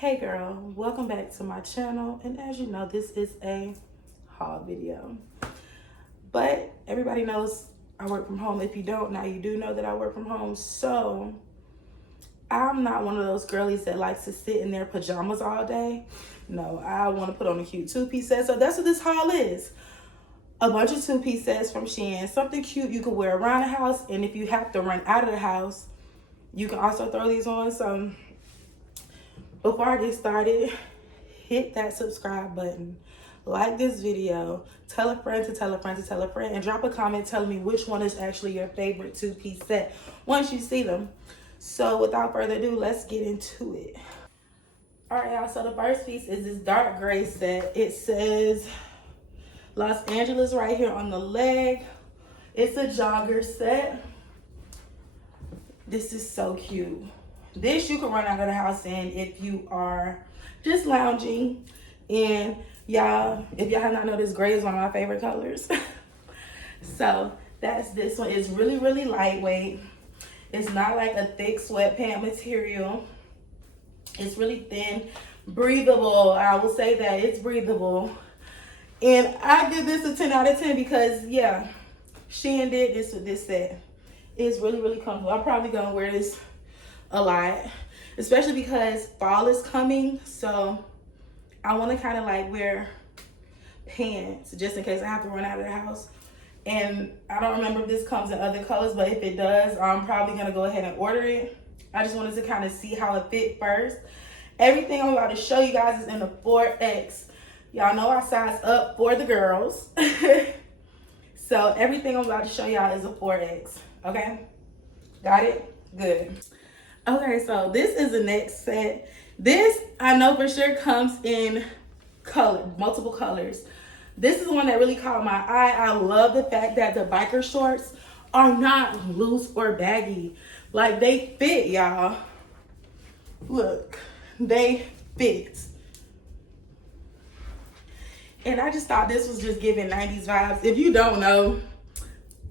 Hey girl, welcome back to my channel, and as you know, this is a haul video. But everybody knows I work from home. If you don't, now you do know that I work from home. So I'm not one of those girlies that likes to sit in their pajamas all day. No, I want to put on a cute two-piece set. So that's what this haul is. A bunch of two-piece sets from SHEIN. Something cute you can wear around the house, and if you have to run out of the house, you can also throw these on. So before I get started, hit that subscribe button, like this video, tell a friend to tell a friend to tell a friend, and drop a comment telling me which one is actually your favorite two-piece set once you see them. So without further ado, let's get into it. All right, y'all, so the first piece is this dark gray set. It says Los Angeles right here on the leg. It's a jogger set. This is so cute. This you can run out of the house in if you are just lounging. And y'all, if y'all have not noticed, gray is one of my favorite colors. So that's this one. It's really, really lightweight. It's not like a thick sweatpant material. It's really thin, breathable. I will say that it's breathable. And I give this a 10 out of 10 because, yeah, SHEIN did this with this set. It's really, really comfortable. I'm probably gonna wear this a lot, especially because fall is coming. So I want to kind of like wear pants just in case I have to run out of the house. And I don't remember if this comes in other colors, but if it does, I'm probably gonna go ahead and order it. I just wanted to kind of see how it fit first. Everything I'm about to show you guys is in the 4X. Y'all know I size up for the girls. So everything I'm about to show y'all is a 4X. Okay, got it? Good. Okay, so this is the next set. This I know for sure comes in color, multiple colors. This is the one that really caught my eye. I love the fact that the biker shorts are not loose or baggy. Like, they fit, y'all. Look, they fit. And I just thought this was just giving 90s vibes. If you don't know,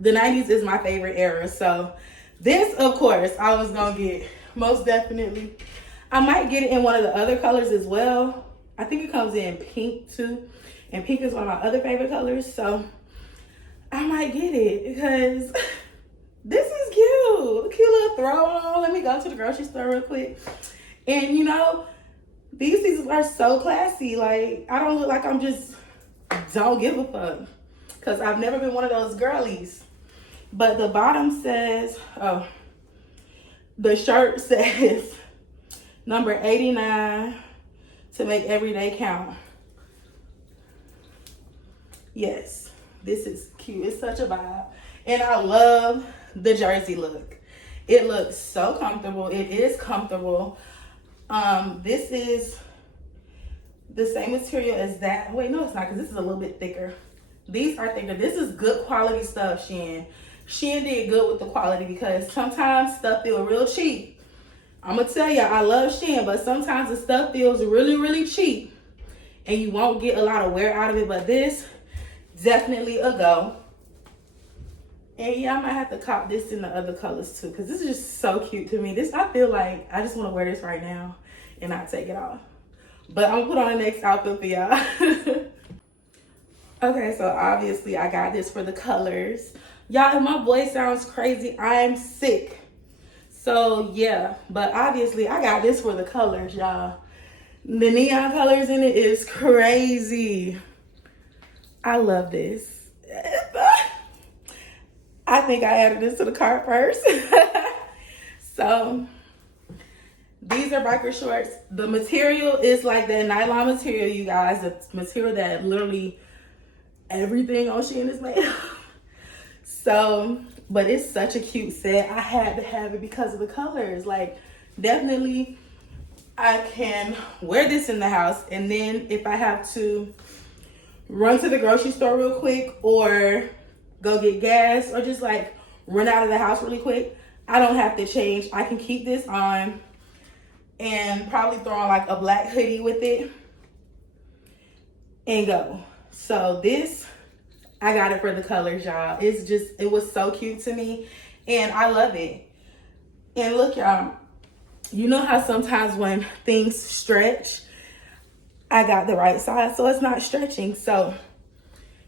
the 90s is my favorite era. So this, of course, I was gonna get, most definitely. I might get it in one of the other colors as well. I think it comes in pink too. And pink is one of my other favorite colors. So I might get it because this is cute. Cute little throw on. Let me go to the grocery store real quick. And you know, these pieces are so classy. Like, I don't look like I'm just don't give a fuck. Because I've never been one of those girlies. But the bottom says, oh, the shirt says number 89 to make every day count. Yes, this is cute. It's such a vibe. And I love the jersey look. It looks so comfortable. It is comfortable. This is the same material as that. Wait, no, it's not, because this is a little bit thicker. These are thicker. This is good quality stuff, SHEIN. SHEIN did good with the quality because sometimes stuff feels real cheap. I'm gonna tell you, I love SHEIN, but sometimes the stuff feels really, really cheap and you won't get a lot of wear out of it. But this, definitely a go. And yeah, I might have to cop this in the other colors too, because this is just so cute to me. This, I feel like I just want to wear this right now and not take it off. But I'm gonna put on the next outfit for y'all. Okay, so obviously I got this for the colors. Y'all, if my voice sounds crazy, I'm sick. So yeah, but obviously I got this for the colors, y'all. The neon colors in it is crazy. I love this. I think I added this to the cart first. So these are biker shorts. The material is like that nylon material, you guys. The material that literally everything on SHEIN is made of. So, but it's such a cute set. I had to have it because of the colors. Like, definitely I can wear this in the house, and then if I have to run to the grocery store real quick or go get gas or just like run out of the house really quick, I don't have to change. I can keep this on and probably throw on like a black hoodie with it and go. So this, I got it for the colors, y'all. It's just, it was so cute to me and I love it. And look, y'all, You know how sometimes when things stretch, I got the right size, so it's not stretching. So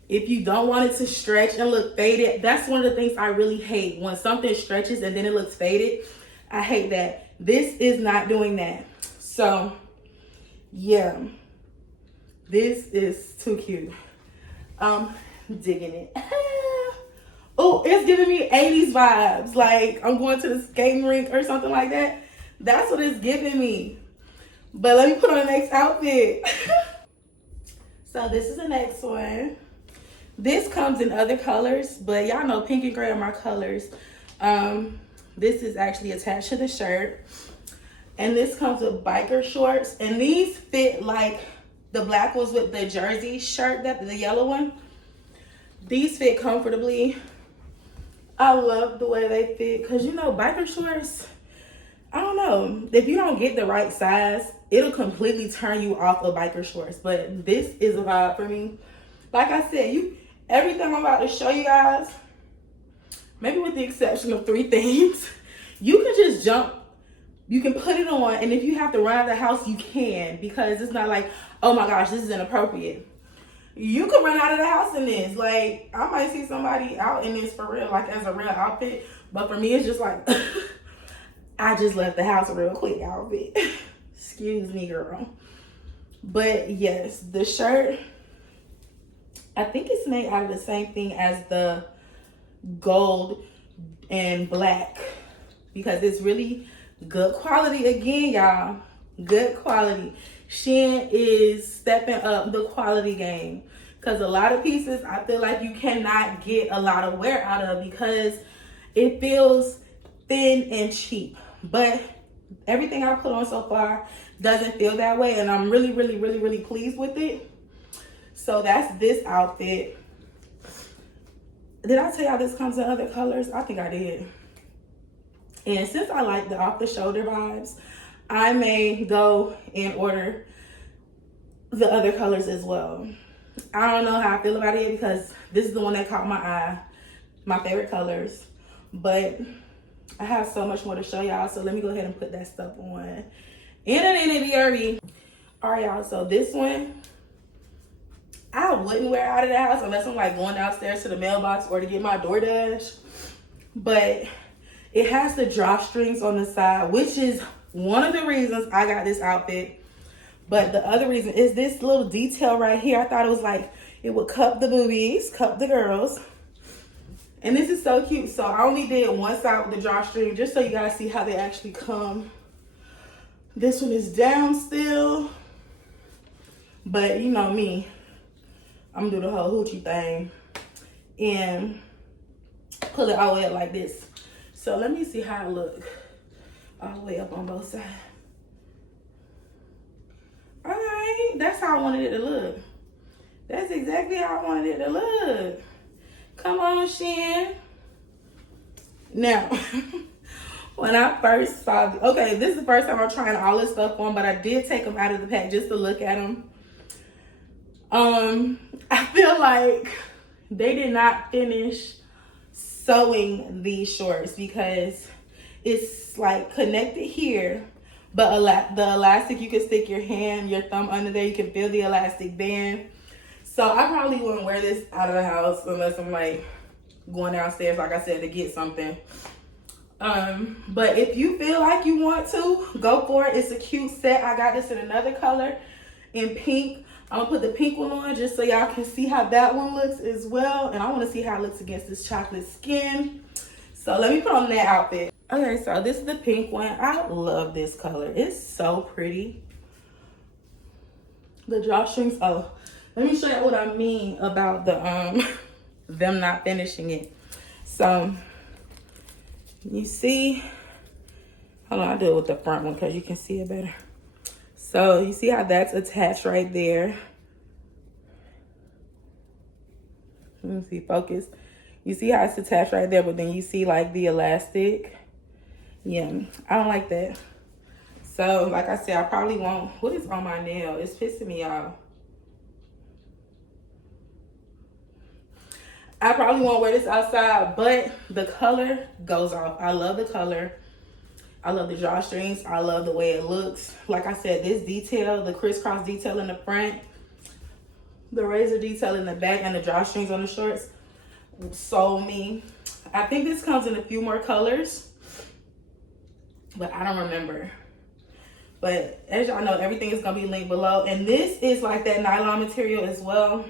if you don't want it to stretch and look faded, that's one of the things I really hate. When something stretches and then it looks faded, I hate that. This is not doing that. So yeah, this is too cute. Digging it. Oh, it's giving me 80s vibes. Like I'm going to the skating rink or something like that. That's what it's giving me. But let me put on the next outfit. So this is the next one. This comes in other colors, but y'all know pink and gray are my colors. This is actually attached to the shirt. And this comes with biker shorts. And these fit like the black ones with the jersey shirt, the yellow one. These fit comfortably. I love the way they fit because, you know, biker shorts, I don't know. If you don't get the right size, it'll completely turn you off of biker shorts. But this is a vibe for me. Like I said, everything I'm about to show you guys, maybe with the exception of 3 things, you can just jump. You can put it on, and if you have to run out of the house, you can, because it's not like, oh my gosh, this is inappropriate. You can run out of the house in this. Like, I might see somebody out in this for real, like as a real outfit. But for me, it's just like, I just left the house real quick outfit. Excuse me, girl. But yes, the shirt, I think it's made out of the same thing as the gold and black, because it's really good quality. Again, y'all, good quality. SHEIN is stepping up the quality game, because a lot of pieces I feel like you cannot get a lot of wear out of because it feels thin and cheap. But everything I put on so far doesn't feel that way, and I'm really, really, really, really pleased with it. So that's this outfit. Did I tell y'all this comes in other colors? I think I did. And since I like the off-the-shoulder vibes, I may go and order the other colors as well. I don't know how I feel about it because this is the one that caught my eye, my favorite colors. But I have so much more to show y'all, so let me go ahead and put that stuff on. And all right, y'all, so this one, I wouldn't wear out of the house unless I'm like going downstairs to the mailbox or to get my DoorDash. But it has the drawstrings on the side, which is one of the reasons I got this outfit. But the other reason is this little detail right here. I thought it was like, it would cup the boobies, cup the girls. And this is so cute. So I only did one side with the drawstring just so you guys see how they actually come. This one is down still. But you know me, I'm gonna do the whole hoochie thing and pull it all the way up like this. So let me see how it look all the way up on both sides. All right, that's how I wanted it to look. That's exactly how I wanted it to look. Come on, SHEIN. Now, when I first saw, okay, this is the first time I'm trying all this stuff on, but I did take them out of the pack just to look at them. I feel like they did not finish sewing these shorts because it's like connected here, but the elastic, you can stick your hand, your thumb under there, you can feel the elastic band. So I probably wouldn't wear this out of the house unless I'm like going downstairs, like I said, to get something. But if you feel like you want to, go for it. It's a cute set. I got this in another color, in pink. I'm gonna put the pink one on just so y'all can see how that one looks as well. And I wanna see how it looks against this chocolate skin. So let me put on that outfit. Okay, so this is the pink one. I love this color. It's so pretty. The drawstrings, oh, let me show you what I mean about the them not finishing it. So you see, hold on, I'll do it with the front one because you can see it better. So you see how that's attached right there. Let me see, focus. You see how it's attached right there, but then you see like the elastic. Yeah, I don't like that. So like I said, I probably won't, what is on my nail? It's pissing me off. I probably won't wear this outside, but the color goes off. I love the color. I love the drawstrings. I love the way it looks. Like I said, this detail, the crisscross detail in the front, the razor detail in the back, and the drawstrings on the shorts sold me. I think this comes in a few more colors, but I don't remember. But as y'all know, everything is gonna be linked below. And this is like that nylon material as well.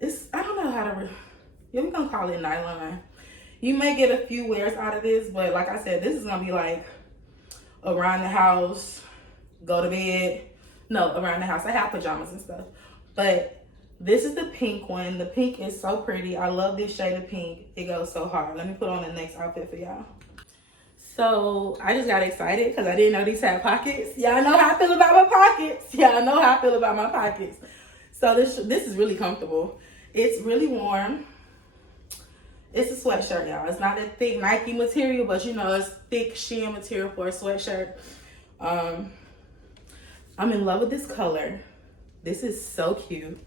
It's, I don't know how to, yeah, we're gonna call it nylon. You may get a few wears out of this, but like I said, this is gonna be like around the house, go to bed. No, around the house. I have pajamas and stuff. But this is the pink one. The pink is so pretty. I love this shade of pink. It goes so hard. Let me put on the next outfit for y'all. So I just got excited because I didn't know these had pockets. Y'all know how I feel about my pockets. Y'all know how I feel about my pockets. So this is really comfortable. It's really warm. It's a sweatshirt, y'all. It's not a thick Nike material, but you know, it's thick SHEIN material for a sweatshirt. I'm in love with this color. This is so cute.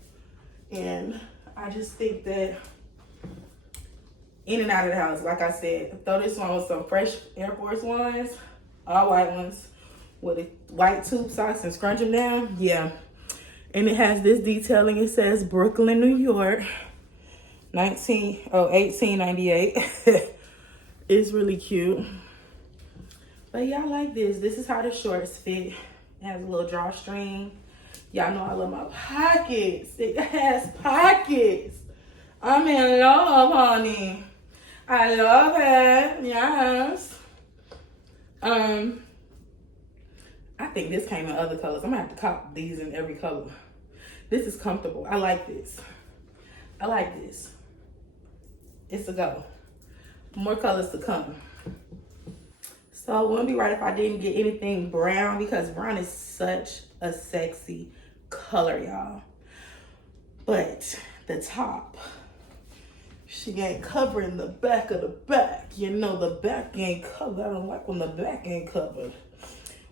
And I just think that in and out of the house, like I said, throw this one with some fresh Air Force Ones, all white ones, with a white tube socks and scrunch them down. Yeah. And it has this detailing. It says Brooklyn, New York, 1898. It's really cute. But y'all like this. This is how the shorts fit. It has a little drawstring. Y'all know I love my pockets. It has pockets. I'm in love, honey. I love it. Yes. I think this came in other colors. I'm gonna have to cop these in every color. This is comfortable. I like this. I like this. It's a go. More colors to come. So it wouldn't be right if I didn't get anything brown, because brown is such a sexy color, y'all. But the top, she ain't covering the back of the back. You know, the back ain't covered. I don't like when the back ain't covered.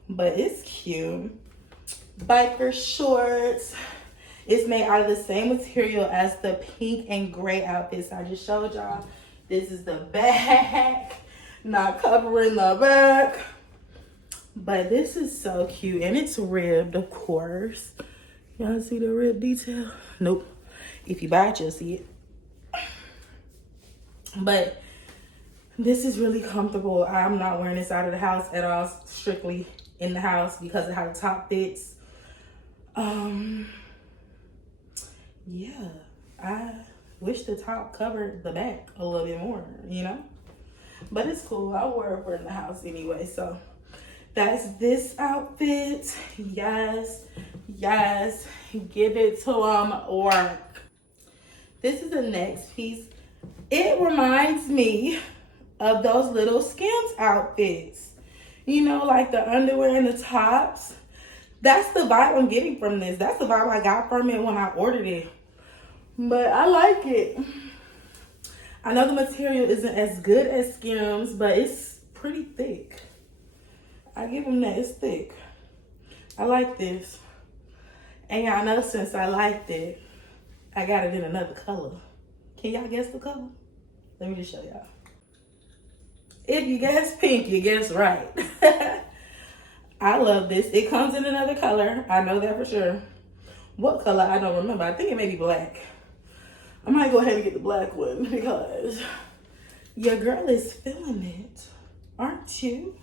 But it's cute. Biker shorts. It's made out of the same material as the pink and gray outfits I just showed y'all. This is the back. Not covering the back. But this is so cute. And it's ribbed, of course. Y'all see the rib detail? Nope. If you buy it, you'll see it. But this is really comfortable. I'm not wearing this out of the house at all. Strictly in the house because of how the top fits. Yeah, I wish the top covered the back a little bit more, you know? But it's cool. I'll wear it in the house anyway. So that's this outfit. Yes, yes. Give it to work. This is the next piece. It reminds me of those little Skims outfits. You know, like the underwear and the tops. That's the vibe I'm getting from this. That's the vibe I got from it when I ordered it. But I like it. I know the material isn't as good as Skims, but it's pretty thick. I give them that. It's thick. I like this. And y'all know since I liked it, I got it in another color. Can y'all guess the color? Let me just show y'all. If you guess pink, you guess right. I love this. It comes in another color. I know that for sure. What color? I don't remember. I think it may be black. I might go ahead and get the black one because your girl is feeling it. Aren't you?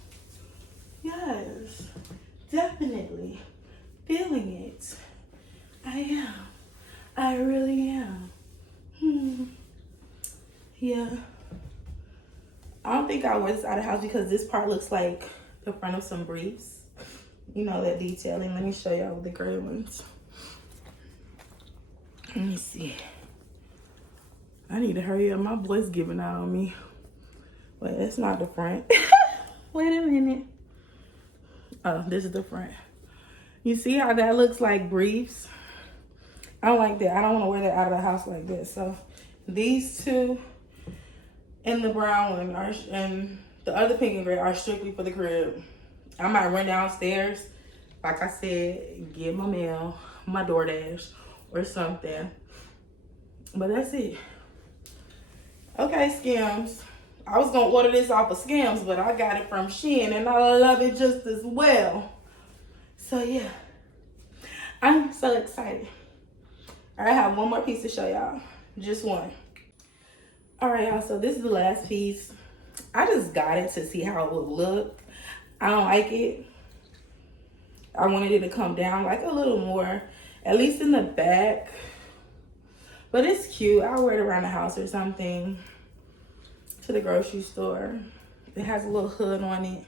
Yes. Definitely feeling it. I am. I really am. Yeah. I don't think I wear this out of the house because this part looks like the front of some briefs. You know, that detailing. Let me show y'all the gray ones. Let me see. I need to hurry up. My voice giving out on me. Wait, that's not the front. Wait a minute. Oh, this is the front. You see how that looks like briefs? I don't like that. I don't want to wear that out of the house like that. So these two and the brown one are, and the other pink and gray are strictly for the crib. I might run downstairs, like I said, get my mail, my DoorDash, or something. But that's it. Okay, Skims. I was gonna order this off of Skims, but I got it from SHEIN and I love it just as well. So yeah, I'm so excited. All right, I have one more piece to show y'all, just one. All right, y'all, so this is the last piece. I just got it to see how it would look. I don't like it. I wanted it to come down like a little more, at least in the back. But it's cute. I'll wear it around the house or something, to the grocery store. It has a little hood on it.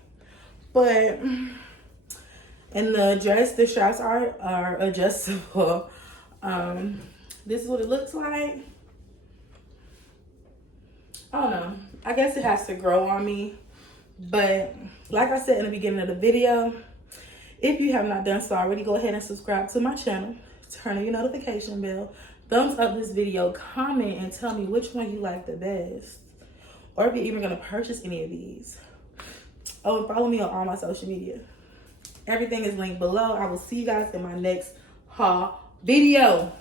But in the dress, the straps are adjustable. This is what it looks like. I don't know. I guess it has to grow on me. But like I said in the beginning of the video, if you have not done so already, go ahead and subscribe to my channel. Turn on your notification bell. Thumbs up this video. Comment and tell me which one you like the best. Or if you're even going to purchase any of these. Oh, and follow me on all my social media. Everything is linked below. I will see you guys in my next haul video.